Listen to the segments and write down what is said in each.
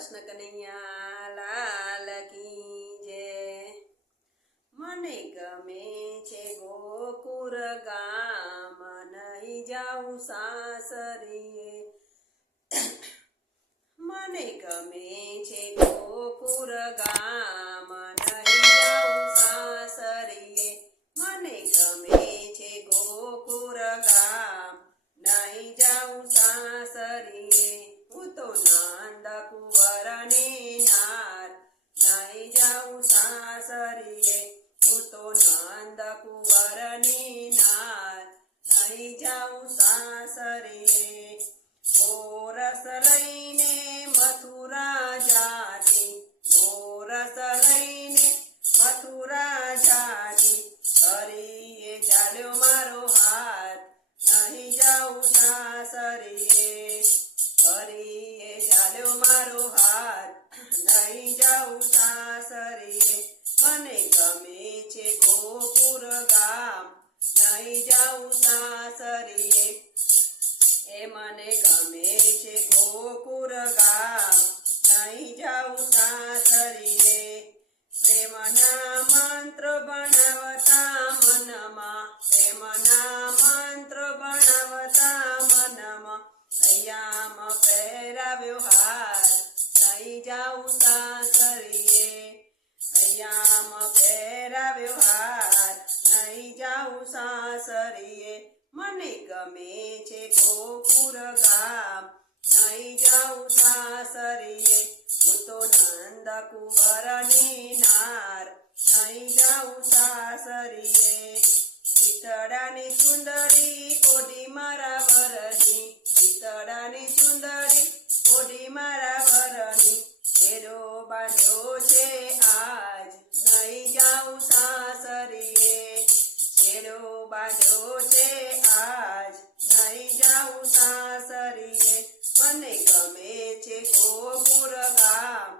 કૃષ્ણ કનૈયા લાલ કી જય। મને ગમે છે ગોકુળ ગામ, નહીં જાઉં સાસરીએ। મને ગમે છે ગોકુળ ગામ, નહીં જાઉં સાસરીએ। મને ગમે છે ગોકુળ ગામ, નહીં જાઉં સાસરીએ। હું તો નંદ કુંવરની નાર, નહીં જાઉં સાસરીએ। હું તો નંદ કુંવરની નાર, નહીં જાઉં સાસરીએ। ગોરસ લઈને મથુરા જાતી, ગોરસ લઈને મથુરા જાતી। હરીએ ચાલ્યો મારો હાથ, નહીં જાઉં સાસરીએ। હરીએ ચાલ્યો મારો હાથ, નહીં જાઉં સાસરીએ। મને ગમે છે ગોકુળ ગામ, નહીં જાઉં સાસરીએ। એ મને ગમે છે ગોકુળ ગામ, નહીં જાઉં સાસરીએ। પ્રેમના મંત્ર ભણાવતા મનમાં, પ્રેમના મંત્ર ભણાવતા મનમાં। હૈયામાં પહેરાવ્યો હાર, નહીં જાઉં સાસરીએ। હૈયામાં પહેરાવ્યો હાર, નહીં જાઉં સાસરીએ। મને ગમે છે ગોકુળ ગામ, નહીં જાઉં સાસરીએ। હું તો નંદ કુંવરની નાર, નહીં જાઉં સાસરીએ। શીતળાની સુંદરી કોડી મારા વરની, શીતળાની સુંદરી કોડી મારા વરની। તેરો બાંધ્યો છે આજ, નહીં જાઉં સાસરીએ। તેરો બાંધ્યો છે આજ, નહીં જાઉં સાસરીએ। મને ગમે છે ગોકુળ ગામ,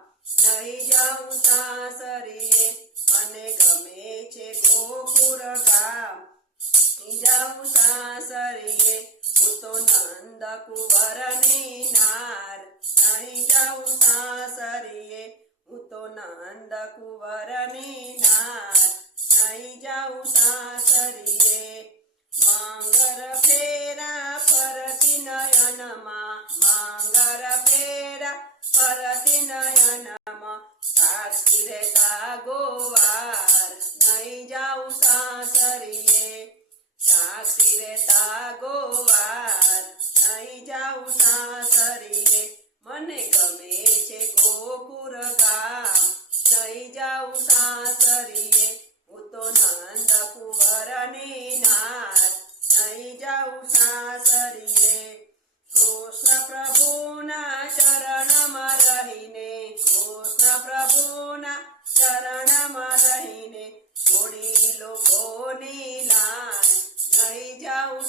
નહીં જાઉં સાસરીએ। મને ગમે છે ગોકુળ ગામ, નહીં જાઉં સાસરીએ। હું તો નંદ કુંવરની નાર, નહીં જાઉં સાસરીએ। હું તો નંદ કુંવરની નાર, નહીં જાઉં સાસરીએ। માંગર ફેરા ફરતી નયનમાં, માંગર ફેરા ફરતી નયનમાં। સાક્ષી રહેતા ગોવાર, નહીં જાઉં સાસરીએ। સાક્ષી રહેતા ગોવાર, નહીં જાઉં સાસરીએ। મને ગમે છે ગોકુળ ગામ, નહીં જાઉં સાસરીએ। હું તો નંદ કુંવરની નાર, નહીં જાઉં સાસરીએ। કૃષ્ણ પ્રભુના ચરણમાં રહીને, કૃષ્ણ પ્રભુના ચરણમાં રહીને। છોડી લોકોની લાજ, નહીં જાઉં